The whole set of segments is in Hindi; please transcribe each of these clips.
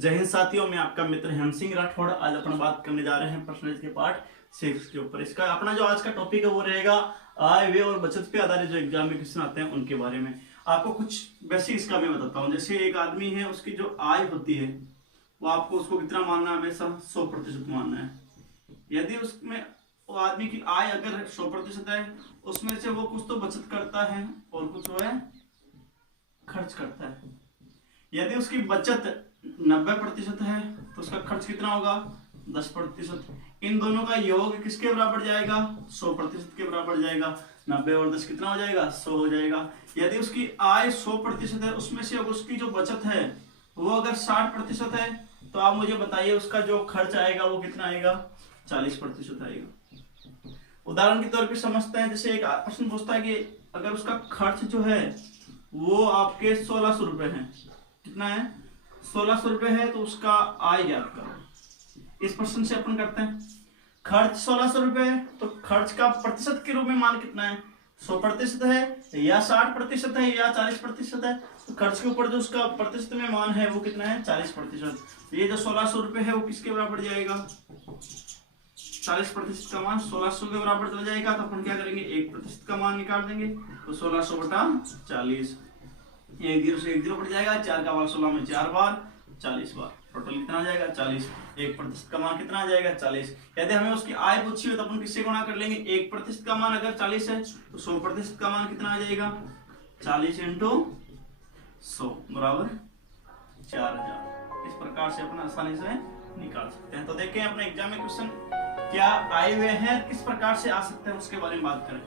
जय हिंद साथियों, मैं आपका मित्र हेम सिंह राठौड़। आज अपन बात करने जा रहे हैं पर्सनैलिटी के पार्ट 6 के ऊपर। इसका अपना जो आज का टॉपिक है वो रहेगा आय व्यय और बचत पे आधारित जो एग्जाम में क्वेश्चन आते हैं उनके बारे में। आपको कुछ बेसिक इसका मैं बताता हूँ। जैसे एक आदमी है, उसकी जो आय होती है वो आपको उसको कितना मानना है? हमेशा 100% मानना है। यदि उसमें वो आदमी की आय अगर 100% है, उसमें से वो कुछ तो बचत करता है और कुछ वो है खर्च करता है। यदि उसकी बचत 90% है तो उसका खर्च कितना होगा? 10%। इन दोनों का योग किसके बराबर जाएगा? 100% के बराबर जाएगा। 90 और 10 कितना हो जाएगा? 100 हो जाएगा। यदि उसकी आय 100% है, उसमें से उसकी जो बचत है वो अगर 60% है, तो आप मुझे बताइए उसका जो खर्च आएगा वो कितना आएगा? 40% आएगा। उदाहरण के तौर पे समझते हैं। जैसे एक प्रश्न पूछता है कि अगर उसका खर्च जो है वो आपके 1600 रुपए है, कितना है? 1600 रुपए है, तो उसका आय ज्ञात करो। इस प्रश्न से अपन करते हैं। खर्च 1600 रुपए है, तो खर्च का प्रतिशत के रूप में मान कितना है? 100% है या 60% है या 40% है? तो खर्च के ऊपर जो उसका प्रतिशत में मान है वो कितना है? 40%। ये जो 1600 रुपए है वो किसके बराबर जाएगा? 40% का मान 1600 के बराबर चला जाएगा। तो अपन क्या करेंगे? 1% का मान निकाल देंगे। तो 1600 बटा 40, एक जीरो से एक जीरो कट जाएगा। 4 का भाग 16 में 4 बार, 40 बार। टोटल कितना आ जाएगा? 40। 1% का मान कितना आ जाएगा? 40। यदि हमें उसकी आय पूछी हो तो अपन किससे गुणा कर लेंगे? 1% का मान अगर 40 है तो 100% का मान कितना आ जाएगा? 40 इंटू 100 बराबर 4000। इस प्रकार से अपन आसानी से निकाल सकते हैं। तो देखें अपने एग्जाम में क्वेश्चन क्या आए हुए हैं, किस प्रकार से आ सकते हैं उसके बारे में बात करें।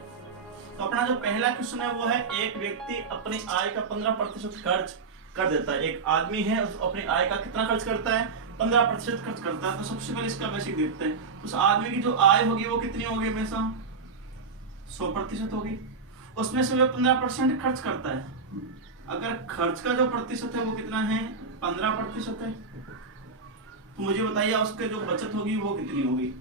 तो अपना जो पहला क्वेश्चन है वो है एक व्यक्ति अपनी आय का 15% खर्च कर देता है। एक आदमी है, अपनी आय का कितना खर्च करता है? 15% खर्च करता है। तो सबसे पहले इसका बेसिक देखते हैं। तो उस आदमी की जो आय होगी वो कितनी होगी? हमेशा 100% होगी। उसमें से वो 15% खर्च करता है। अगर खर्च का जो प्रतिशत है वो कितना है? 15% है। तो मुझे बताइए उसके जो बचत होगी वो कितनी होगी?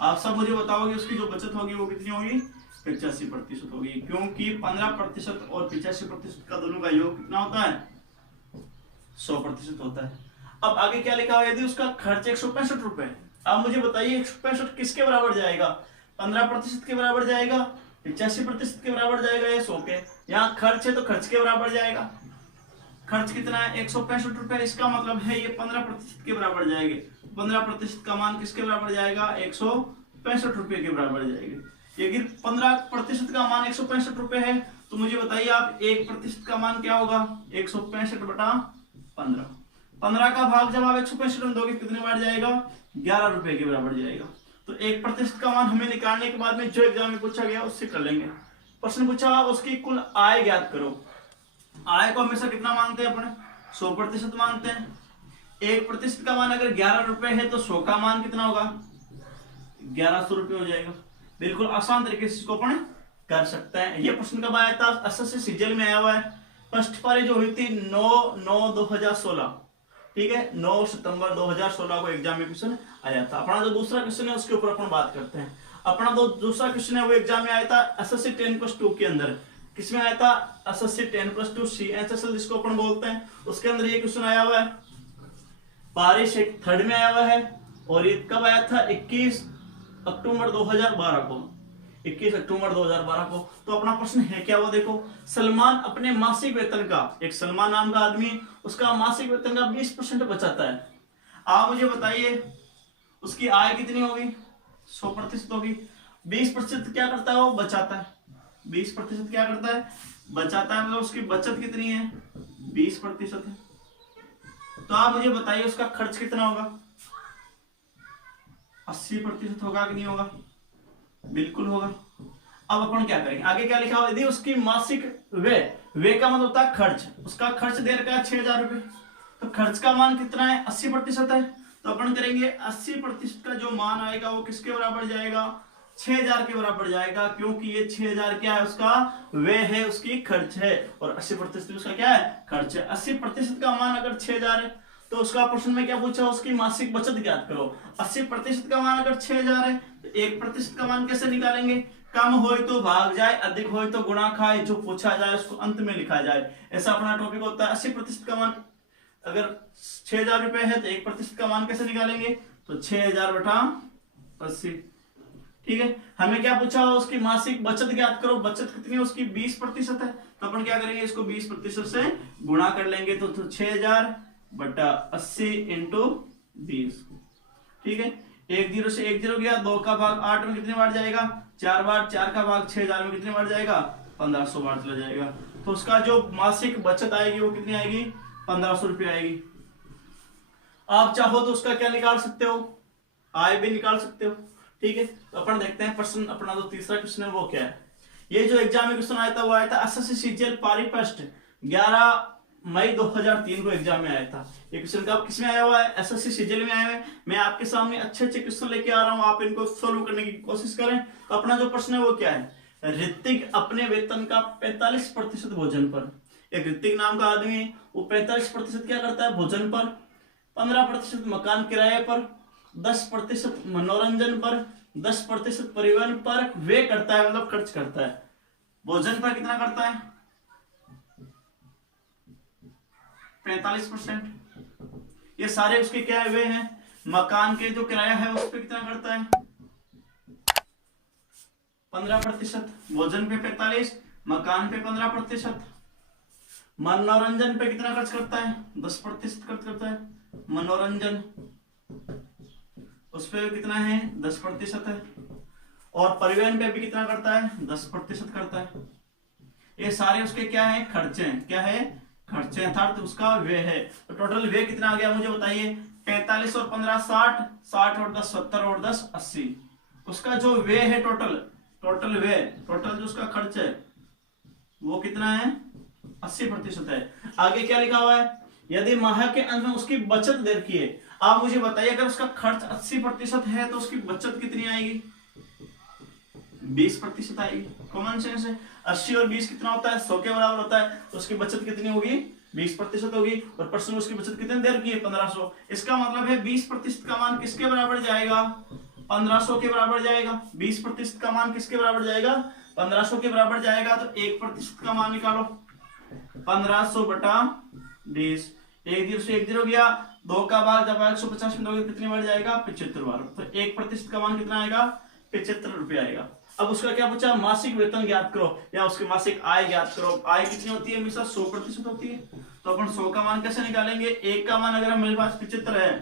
आप सब मुझे बताओगे उसकी जो बचत होगी वो कितनी होगी? 85% होगी, क्योंकि 15% और 85% का दोनों का योग कितना होता है? 100% होता है। अब आगे क्या लिखा हुआ? यदि उसका खर्च 165 रुपए है, अब मुझे बताइए 165 किसके बराबर जाएगा? 15% के बराबर जाएगा, 85% के बराबर जाएगा या 100 के? यहाँ खर्च है तो खर्च के बराबर जाएगा। खर्च कितना है? 165 रुपए। इसका मतलब है ये 15% के बराबर जाएंगे। 15% का मान किसके बराबर जाएगा? 165 रुपए के बराबर जाएगा। यदि 15% का मान 165 रुपए है तो मुझे बताइए आप 1% का मान क्या होगा? 165 बटा 15। 15 का भाग जब आप 165 में दोगे कितने बार जाएगा? 11 रुपए के बराबर जाएगा। तो 1% का मान हमें निकालने के बाद में जो एग्जाम में पूछा गया उससे कर लेंगे। प्रश्न पूछा उसकी कुल आय ज्ञात करो। आय को हमेशा कितना मानते हैं अपने? 100% मानते हैं। 1% का मान अगर 11 रुपए है तो 100 का मान कितना होगा? 1100 रुपए हो जाएगा। बिल्कुल आसान तरीके से इसको अपन कर सकते हैं। ये प्रश्न कब आया था? एसएससी सीजीएल में आया हुआ है। फर्स्ट पारी जो हुई थी 9/9/2016, ठीक है, 9 सितंबर 2016 को एग्जाम में क्वेश्चन आया था। अपना जो दूसरा क्वेश्चन है उसके ऊपर अपन बात करते हैं। अपना जो दूसरा क्वेश्चन है वो एग्जाम में आया था एसएससी 10+2 के अंदर। किसमें आया था? एसएससी 10+2 CHSL जिसको अपन बोलते हैं, उसके अंदर ये क्वेश्चन आया हुआ है। पारी से थर्ड में आया हुआ है। और ये कब आया था? 21 अक्टूबर 2012 को। 21 अक्टूबर 2012 को। तो अपना प्रश्न है क्या वो देखो। सलमान अपने मासिक वेतन का, एक सलमान नाम का आदमी, उसका मासिक वेतन का 20% बचाता है। आप मुझे बताइए उसकी आय कितनी होगी? 100% होगी। 20% क्या करता है? वो बचाता है। 20% क्या करता है? बचाता है। मतलब उसकी बचत कितनी है? 20% है। तो आप मुझे बताइए उसका खर्च कितना होगा? 80% होगा कि नहीं होगा? बिल्कुल होगा। अब अपन क्या करेंगे? आगे क्या लिखा हुआ? यदि उसकी मासिक व्यय का मतलब होता है खर्च, उसका खर्च दे रखा है 6000 रुपए, तो खर्च का मान कितना है? 80% है। तो अपन करेंगे 80% का जो मान आएगा वो किसके बराबर जाएगा? 6000 के बराबर जाएगा, क्योंकि ये 6000 क्या है? उसका व्यय है, उसकी खर्च है। और 80% उसका क्या है? खर्च है। 80% का मान अगर 6000 है तो उसका प्रश्न में क्या पूछा? उसकी मासिक बचत ज्ञात करो। 80% का मान अगर 6000 है तो 1% का मान कैसे निकालेंगे? कम हो तो भाग जाए, अधिक हो तो गुणा खाए, जो पूछा जाए उसको अंत में लिखा जाए। ऐसा अपना टॉपिक होता है। 80% का मान अगर 6,000 रुपए है तो 1% का मान कैसे निकालेंगे, तो 6,000 बटा 80। ठीक है, हमें क्या पूछा, उसकी मासिक बचत ज्ञात करो। बचत कितनी है उसकी, 20% है, तो अपन क्या करेंगे, इसको 20% से गुणा कर लेंगे, तो 6,000 बटा 80 इंटू 20। ठीक है, 1 0 से 1 0 गया, 2 का भाग 8 में कितने बार जाएगा, 4 बार, 4 का भाग 6,000 में कितने बार जाएगा, 1500 बार चला जाएगा। तो उसका जो मासिक बचत आएगी वो कितनी आएगी, 1500 रुपये आएगी। आप चाहो तो उसका क्या निकाल सकते हो, आय भी निकाल सकते हो। ठीक है, तो अपन देखते हैं प्रश्न अपना जो तीसरा क्वेश्चन है वो क्या है। ये जो एग्जाम में क्वेश्चन आया था वो आया था एसएससी सीजीएल पारिपष्ट 11 मई 2003 को एग्जाम में आया था। ये क्वेश्चन कब किसमें आया हुआ है, एसएससी सीजीएल में आया हुआ है। मैं आपके सामने अच्छे अच्छे क्वेश्चन लेके आ रहा हूँ, आप इनको सोल्व करने की कोशिश करें। तो अपना जो प्रश्न है वो क्या है, ऋतिक अपने वेतन का 45% भोजन पर, एक ऋतिक नाम का आदमी है, वो 45% क्या करता है भोजन पर, 15% मकान किराए पर, 10% मनोरंजन पर, 10% परिवहन पर वे करता है, मतलब खर्च करता है। भोजन पर कितना करता है, 45%। ये सारे उसके क्या वे हैं, मकान के जो किराया है उस पर कितना करता है, 15%, भोजन पे 45, मकान पे 15%, मनोरंजन पे कितना खर्च करता है, 10% खर्च करता है, मनोरंजन उस पे कितना है, 10% है, और परिवहन पे भी कितना करता है, 10% करता है। ये सारे उसके क्या है, खर्चे हैं, क्या है, खर्चे, अर्थात उसका व्यय है। तो टोटल व्यय कितना आ गया मुझे बताइए, 45 और 15 60, 60 और 10 70 और 10 80। उसका जो व्यय है टोटल व्यय, टोटल जो उसका खर्च है वो कितना है, 80% है। आगे क्या लिखा हुआ है, यदि माह के अंत में उसकी बचत दे रखी है। आप मुझे बताइए, अगर उसका खर्च 80% है तो उसकी बचत कितनी आएगी, 20% आएगी। कॉमन सेंस है, 80 और 20 कितना होता है, 100 के बराबर होता है, तो उसकी बचत कितनी होगी, 20% होगी। और प्रश्न में उसकी बचत कितनी देर की है, 1500। इसका मतलब है 20% का मान किसके बराबर जाएगा, 1500 के बराबर जाएगा। 20% का मान किसके बराबर जाएगा, 1500 के बराबर जाएगा। तो 1% का मान निकालो, 1500 बटा 20। 1 0 से 1 0 गया, 2 का भाग जब 150 में दोगे कितनी बार जाएगा, 75 बार। तो 1% का मान कितना आएगा, 75 रुपये आएगा। अब उसका क्या पूछा, मासिक वेतन ज्ञात करो या उसकी मासिक आय ज्ञात करो। आय कितनी होती है, हमेशा 100% होती है। तो अपन 100 का मान कैसे निकालेंगे, 1 का मान अगर हमारे पास 75 है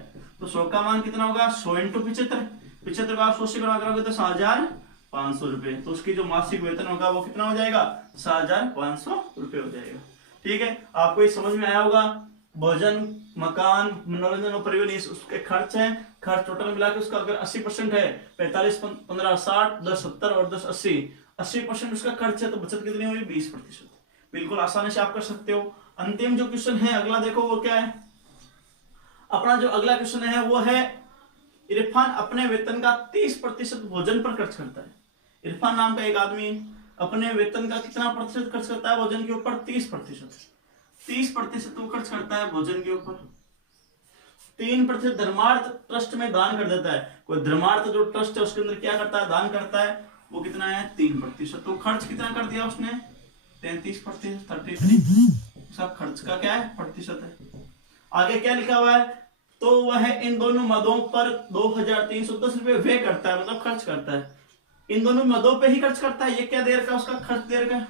तो 100 का मान कितना होगा, 100 इंटू 75। 75 को आप 100 से गुणा करोगे तो 7,500 रुपए। तो उसकी जो मासिक वेतन होगा वो कितना हो जाएगा, 7,500 रुपए हो जाएगा। ठीक है, आपको ये समझ में आया होगा। भोजन, मकान, मनोरंजन और परिवहन उसके खर्च हैं। खर्च टोटल मिला के उसका अगर 80% है, 45 15 60 10 70 और 10 80, 80% उसका खर्च है, तो बचत कितनी हुई, 20%। बिल्कुल आसानी से आप कर सकते हो। अंतिम जो क्वेश्चन है अगला देखो वो क्या है। अपना जो अगला क्वेश्चन है वो है, इरफान अपने वेतन का 30% भोजन पर खर्च करता है। इरफान नाम का एक आदमी अपने वेतन का कितना प्रतिशत खर्च करता है भोजन के ऊपर, 30%। 30% वो खर्च करता है भोजन के ऊपर। 3% धर्मार्थ ट्रस्ट में दान कर देता है। कोई धर्मार्थ जो ट्रस्ट है उसके अंदर क्या करता है, दान करता है। वो कितना है, 3%। तो खर्च कितना कर दिया उसने, 33%, 33। सब खर्च का क्या है, प्रतिशत है। आगे क्या लिखा हुआ है, तो वह इन दोनों मदों पर 2,310 रुपए व्यय करता है, मतलब खर्च करता है। इन दोनों मदों पे ही खर्च करता है। ये क्या दे रखा है, उसका खर्च दे रखा है।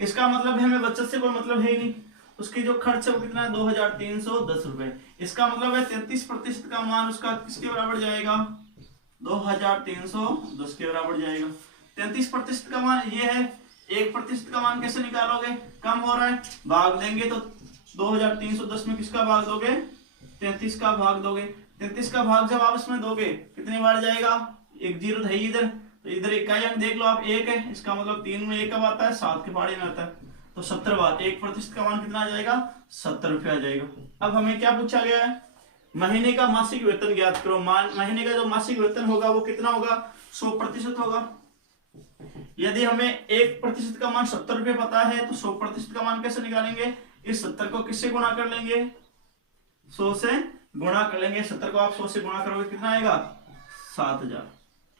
इसका मतलब है हमें बचत से कोई मतलब है ही नहीं। उसकी जो खर्च है वो कितना है, 2,310 रुपए। इसका मतलब है 33% का मान उसका किसके बराबर जाएगा, 2,310 के बराबर जाएगा। 33% का मान ये है। 1% का मान कैसे निकालोगे, कम हो रहा है, भाग देंगे तो 2,310 में किसका भाग दोगे, 33 का भाग दोगे। 33 का भाग जब आप इसमें दोगे कितनी बार जाएगा, 1 0 है इधर, तो इधर इकाई अंक देख लो आप, 1 है। इसका मतलब 3 में 1 कब आता है, 7 के पहाड़ी में आता है। तो 70 बार 1% का मान कितना आ जाएगा, 70 रुपये आ जाएगा। अब हमें क्या पूछा गया है, महीने का मासिक वेतन ज्ञात करो। महीने का जो मासिक वेतन होगा वो कितना होगा, 100% होगा। यदि हमें 1% का मान 70 रुपये पता है तो 100% का मान कैसे निकालेंगे, इस 70 को किससे गुणा कर लेंगे, 100 से गुणा कर लेंगे। 70 को आप 100 से गुणा करोगे कितना आएगा, 7,000।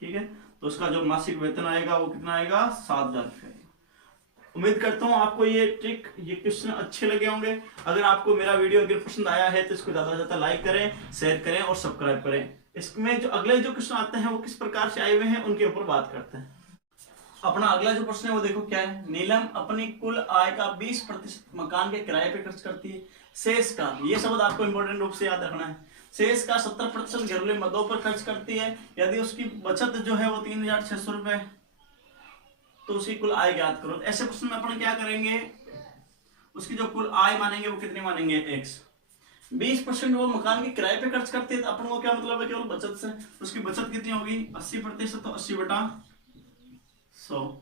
ठीक है, तो उसका जो मासिक वेतन आएगा वो कितना आएगा, 7,000 रुपये। उम्मीद करता हूँ आपको ये ट्रिक, ये क्वेश्चन अच्छे लगे होंगे। अगर आपको मेरा वीडियो अगर पसंद आया है तो इसको ज्यादा से ज्यादा लाइक करें, शेयर करें और सब्सक्राइब करें। इसमें जो अगले जो क्वेश्चन आते हैं वो किस प्रकार से आए हुए हैं उनके ऊपर बात करते हैं। अपना अगला जो प्रश्न है वो देखो क्या है। नीलम अपनी कुल आय का 20% मकान के किराए पे खर्च करती है। शेष का, ये शब्द आपको इंपॉर्टेंट रूप से याद रखना है, शेष का 70% घरेलू मदों पर खर्च करती है। यदि उसकी बचत जो है वो 3600 रुपए, तो उसकी कुल आय ज्ञात करो। ऐसे प्रश्न में अपन क्या करेंगे, उसकी जो कुल आय मानेंगे वो कितनी मानेंगे, x। 20% वो मकान के किराए पे खर्च करती है, तो अपन को क्या मतलब है, केवल बचत से। उसकी बचत कितनी होगी, 80%, तो 80/100।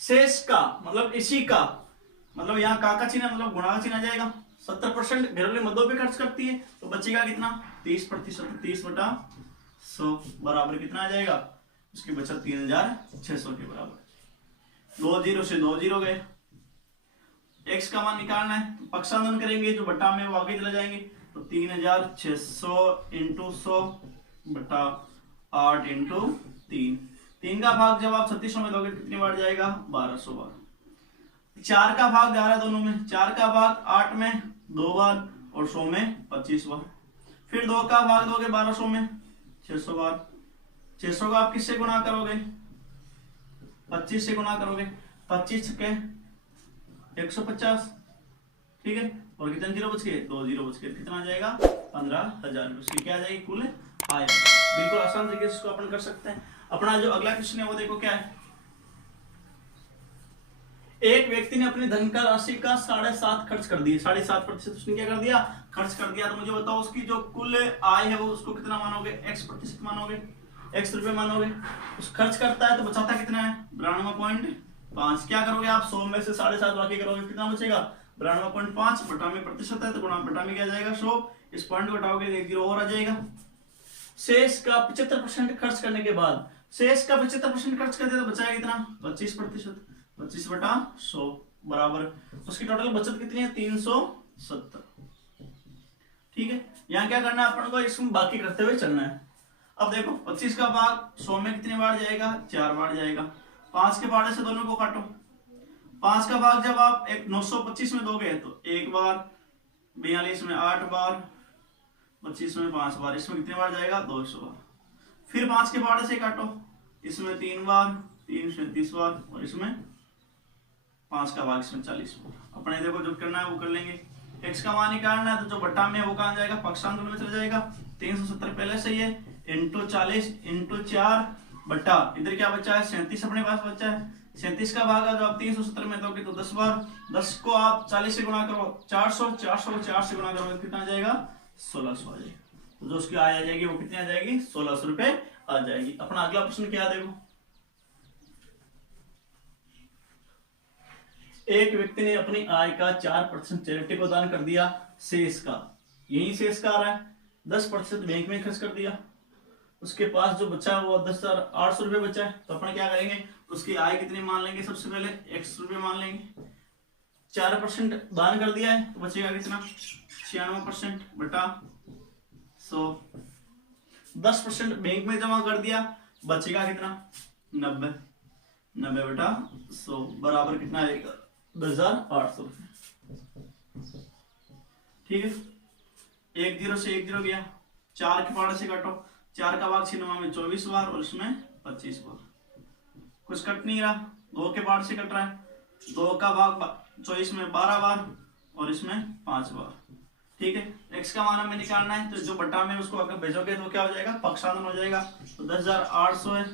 शेष का मतलब इसी का, मतलब यहाँ का चिन्ह मतलब गुणा का चिन्ह आ जाएगा। 70% घरेलू मदों पे खर्च करती है, तो बचेगा कितना, 30%, 30/100 बराबर कितना आ जाएगा, उसकी बचत 3600 के बराबर। 2 जीरो से 2 जीरो गए। x का मान निकालना है, तो पक्षांतरण करेंगे, जो बटा में वो आगे चले जाएंगे, तो 3600 इंटू 100 बटा 8 इंटू 3। 3 का भाग जब आप 3600 में दोगे कितनी बार जाएगा, 1200 बार। 4 का भाग जा रहा है दोनों में, 4 का भाग 8 में 2 बार और 100 में 25 बार। फिर 2 का भाग दोगे 1200 में 600 बार। 600 का आप किससे गुणा करोगे, 25 से गुणा करोगे, 25 के 150, ठीक है। और कितने जीरो बच गए, 2 जीरो बच गए, कितना आ जाएगा, 15,000। उसकी क्या आ जाएगी, कुल आय। बिल्कुल आसान तरीके से इसको अपन कर सकते हैं। अपना जो अगला क्वेश्चन है वो देखो क्या है। एक व्यक्ति ने अपनी धन का राशि का 7.5 खर्च कर दिया, 7.5% उसने क्या कर दिया, खर्च कर दिया। तो मुझे बताओ उसकी जो कुल आय है वो उसको कितना मानोगे, x% मानोगे, x रुपए मानोगे। उस खर्च करता है तो बचाता कितना है, 92.5। क्या करोगे आप, 100 में से 7.5 बाकी करोगे, कितना बचेगा, 92.5। बटा में प्रतिशत है तो गुणा बटा में क्या जाएगा, 100। इस पॉइंट को घटाओगे 1 जीरो और आ जाएगा। शेष का 75% खर्च करने के बाद, शेष का 75% खर्च कर दिया तो बचाएगा कितना, 25%। 25/100 बराबर उसकी टोटल बचत कितनी है, 370। ठीक है, यहाँ क्या करना है अपन को, इसमें बाकी करते हुए चलना है। अब देखो 25 का भाग 100 में कितने बार जाएगा, 4 बार जाएगा। 5 के बारे से दोनों को काटो। 5 का भाग जब आप 925 में दोगे तो 1 बार, 42 में 8 बार, 25 में 5 बार। इसमें कितने बार जाएगा, 200 बार। फिर 5 के बारे से काटो, इसमें 3 बार, 3 से 30 बार, और इसमें 5 का भाग इसमें 40 बार। अपने देखो जो करना है वो कर लेंगे। x का मान निकालना है, तो जो बटा में है वो कहाँ जाएगा, पक्षांतर में चला जाएगा। 370 पहले से ही है, इंटू 40 इंटू 4 बटा, इधर क्या बचा है, 37 अपने पास बचा है। 37 का भाग जो आप 370 में दोगे तो 10 बार। 10 को आप 40 से गुणा करो, 400, 400 को 4 से गुणा करोगे कितना आ जाएगा, 1600 आ जाएगा। तो जो उसकी आय आ जाएगी वो कितनी आ जाएगी, 1600 रुपए आ जाएगी। अपना अगला प्रश्न क्या देखो। एक व्यक्ति ने अपनी आय का 4% चैरिटी को दान कर दिया। शेष का, यही शेष का आ रहा है, 10% बैंक में खर्च कर दिया। उसके पास जो बचा है वो 10,800 रुपये बचा है। तो अपन क्या करेंगे, उसकी आय कितनी मान लेंगे, सबसे पहले x रुपये मान लेंगे। 4% दान कर दिया है तो बचेगा कितना, 96% बटा 100। 10% बैंक में जमा कर दिया, बचेगा कितना, 90 बटा 100 बराबर कितना आएगा, 10,800 रुपये। ठीक है, 1 जीरो से 1 जीरो गया। 4 के पाड़े से काटो, 4 का भाग 6 में 24 बार और इसमें 25 बार। कुछ कट नहीं रहा, 2 के पाड़े से कट रहा है। 2 का भाग 24 में 12 बार और इसमें 5 बार। ठीक है, x का मान हमें निकालना है, तो जो बटा में उसको अगर भेजोगे तो क्या हो जाएगा, पक्षांतर हो जाएगा। तो 10,800 है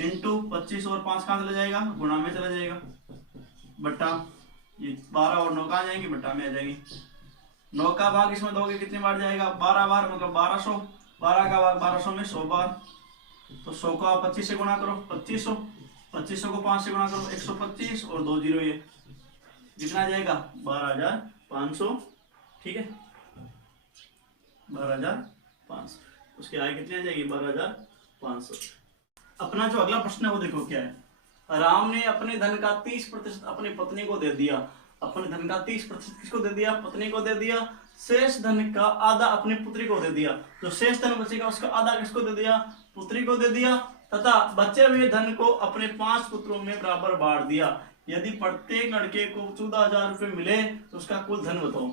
इंटू 25 और 5 कहाँ चला जाएगा, गुणा में चला जाएगा, बटा ये 12 और 9 कहाँ जाएंगे, बटा में आ जाएंगे। 9 का भाग इसमें दोगे कितनी बार जाएगा, 12 बार, मतलब 1200। 12 का भाग 1200 में 100 बार। तो 100 को आप 25 से गुणा करो, 2500। 2500 को 5 से गुणा करो, 125 और 2 जीरो, ये कितना आ जाएगा, 12,500। ठीक है, 12,500। उसकी आय कितनी आ जाएगी, 12,500। अपना जो अगला प्रश्न है वो देखो क्या है। राम ने अपने धन का 30% अपनी पत्नी को दे दिया। अपने धन का 30% किसको दे दिया, पत्नी को दे दिया। शेष धन का आधा अपनी पुत्री को दे दिया। जो शेष धन बचेगा उसका आधा किसको दे दिया, पुत्री को दे दिया। तथा बचे हुए धन को अपने 5 पुत्रों में बराबर बांट दिया। यदि प्रत्येक लड़के को 14,000 रुपये मिले तो उसका कुल धन बताओ।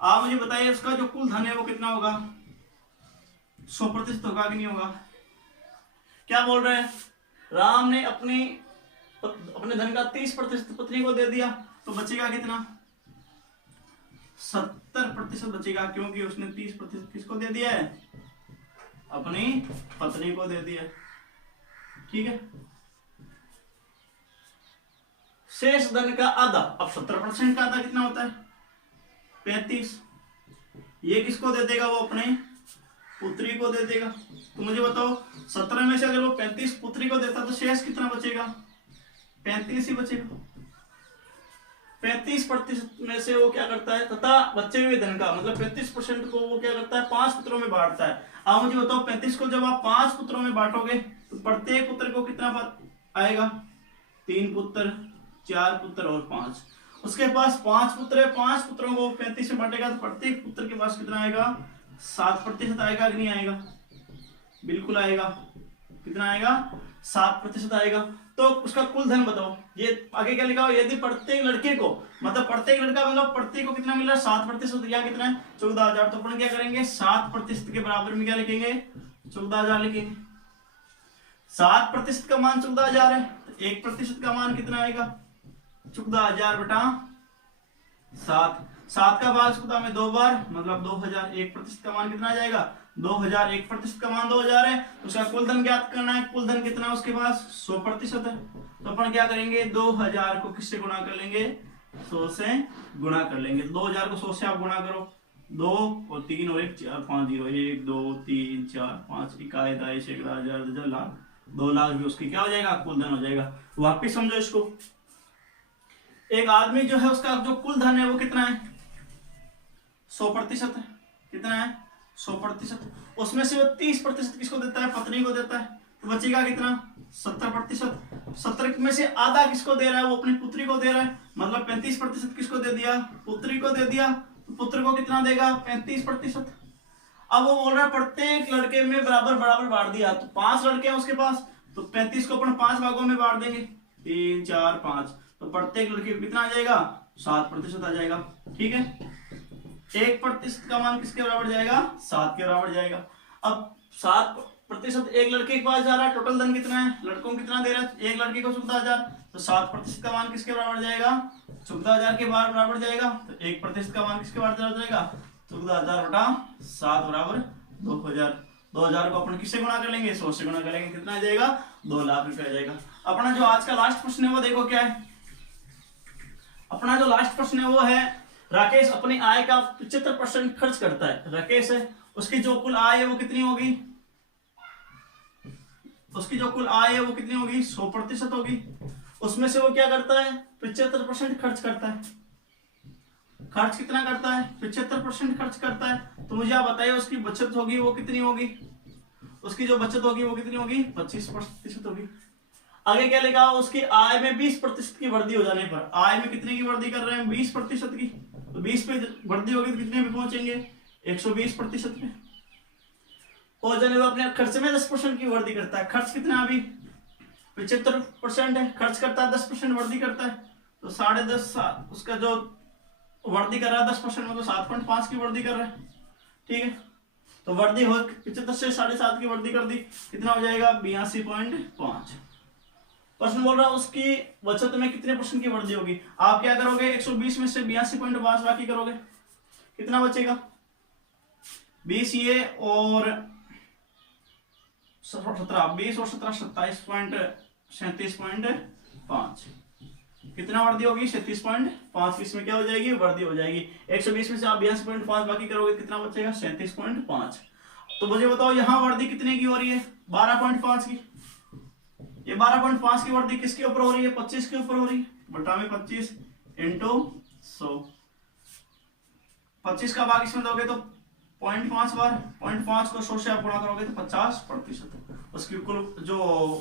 आप मुझे बताइए उसका जो कुल धन है वो कितना होगा? 100% होगा कि नहीं होगा? क्या बोल रहे हैं? राम ने अपने धन का 30% पत्नी को दे दिया तो बचेगा कितना? 70% बचेगा, क्योंकि उसने 30% किसको दे दिया है? अपनी पत्नी को दे दिया। ठीक है, शेष धन का आधा। अब 70% का आधा कितना होता है? 35। ये किसको दे देगा? वो अपने पुत्री को दे देगा। तो मुझे बताओ 17 में से अगर वो 35 पुत्री को देता तो शेष कितना बचेगा? 35 ही बचेगा। 35% में से वो क्या करता है, तथा बचे हुए धन का मतलब 35% को वो क्या करता है? 5 पुत्रों में बांटता है। अब मुझे बताओ 35 को जब आप 5 पुत्रों में बांटोगे तो प्रत्येक पुत्र को कितना आएगा? 3 पुत्र, 4 पुत्र और 5। उसके पास 5 पुत्र है, 5 पुत्रों को 35 में बांटेगा तो प्रत्येक पुत्र के पास कितना आएगा? 7% आएगा कि नहीं आएगा? बिल्कुल आएगा। कितना आएगा? 7% आएगा। तो उसका कुल धन बताओ। ये आगे क्या लिखा हो? यदि प्रत्येक लड़के को मतलब प्रत्येक लड़का मतलब प्रत्येक को कितना मिल रहा है? 7%। या कितना है? 14,000। तो अपन क्या करेंगे? 7% के बराबर में क्या लिखेंगे? 14,000 लिखेंगे। 7% का मान 14,000 है, तो 1% का मान कितना आएगा? 14,000 बटा 7। 7 का भाग 14 में 2 बार मतलब 2,000। 1% का मान कितना आ जाएगा? 2,000। 1% का मान 2,000 है, तो उसका कुल धन ज्ञात करना है। कुल धन कितना उसके पास? 100% है। तो अपन क्या करेंगे? 2,000 को किससे गुणा कर लेंगे? 100 से गुणा कर लेंगे। 2,000 को 100 से आप गुणा करो। 2 और 3 और 1 4 5 0 1 2 3 4 5 इकाई दाई सैकड़ा हजार हजार लाख 2 लाख भी उसकी क्या हो जाएगा? कुल धन हो जाएगा। वापिस समझो इसको। एक आदमी जो है उसका जो कुल धन है वो कितना है? 100% है। कितना है? 100%। उसमें से वो 30% किसको देता है? पत्नी को देता है। तो बचेगा कितना? 70%। 70 में से आधा किसको दे रहा है? वो अपनी पुत्री को दे रहा है। मतलब 35% किसको दे दिया? पुत्री को दे दिया। तो पुत्र को कितना देगा? 35%। अब वो बोल रहा है प्रत्येक लड़के में बराबर बराबर बांट दिया। तो 5 लड़के हैं उसके पास, तो 35 को अपन 5 भागों में बांट देंगे। 3 4 5। तो प्रत्येक लड़के को कितना आ जाएगा? 7% आ जाएगा। ठीक है, 1% का मान किसके बराबर जाएगा? 7 के बराबर जाएगा। अब 7% एक लड़के के पास जा रहा है। टोटल धन कितना है? लड़कों को कितना दे रहा है? एक लड़के को 14,000। तो 7% का मान किसके बराबर जाएगा? 14,000 के बराबर जाएगा। तो 1% का मान किसके बराबर जाएगा? 14,000 बटा 7 बराबर 2,000। 2,000 को अपन किससे गुणा कर लेंगे? 100 से गुणा कर लेंगे। कितना आ जाएगा? 2 लाख रुपए आ जाएगा। अपना जो आज का लास्ट प्रश्न है वो देखो क्या है। अपना जो लास्ट प्रश्न है वो है, राकेश अपनी आय का 75% खर्च करता है। राकेश है, उसकी जो कुल आय है वो कितनी होगी? उसकी जो कुल आय है वो कितनी होगी? 100% होगी। उसमें से वो क्या करता है? 75% खर्च करता है। खर्च कितना करता है? 75% खर्च करता है। तो मुझे आप बताइए उसकी बचत होगी वो कितनी होगी? उसकी जो बचत होगी वो कितनी होगी? 25% होगी। आगे क्या लिखा? उसकी आय में 20% की वृद्धि हो जाने पर, आय में कितने की वृद्धि कर रहे हैं? 20% की। तो 20 पे वृद्धि होगी तो कितने पे पहुंचेंगे? 120% पे। और जब अपने खर्च में 10% की वृद्धि करता है, खर्च कितना अभी 75% है, खर्च करता है 10% वृद्धि करता है, तो 10.5 उसका जो वृद्धि कर रहा है 10% में, तो 7.5 की वृद्धि कर रहा है। ठीक है, तो वृद्धि हो 75 से 7.5 की वृद्धि कर दी, कितना हो जाएगा? 82.5। प्रश्न बोल रहा है उसकी बचत में कितने % की वृद्धि होगी। आप क्या करोगे? 120 में से 82.5 बाकी करोगे, कितना बचेगा? 20 ये और 17, 20 और 17 37.5। कितना वृद्धि होगी? 37.5। इसमें क्या हो जाएगी? वृद्धि हो जाएगी। 120 में से आप 82.5 बाकी करोगे, कितना बचेगा? 37.5। तो मुझे बताओ यहाँ वृद्धि कितने की हो रही है? 12.5 की। ये 12.5 की वृद्धि किसके ऊपर हो रही है? 25 के ऊपर हो रही है। बटा में 25 इंटू 100। 25 का भाग इसमें दोगे तो 0.5 बार, 0.5 को 100 से आप गुणा करोगे तो 50%। उसकी कुल जो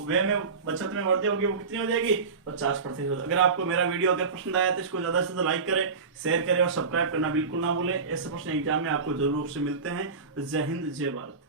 व्यय में बचत में वृद्धि होगी वो कितनी हो जाएगी? 50%। अगर आपको मेरा वीडियो अगर पसंद आया तो इसको ज्यादा से ज्यादा लाइक करें, शेयर करें और सब्सक्राइब करना बिल्कुल ना भूलें। ऐसे प्रश्न एग्जाम में आपको जरूर से मिलते हैं। जय हिंद, जय भारत।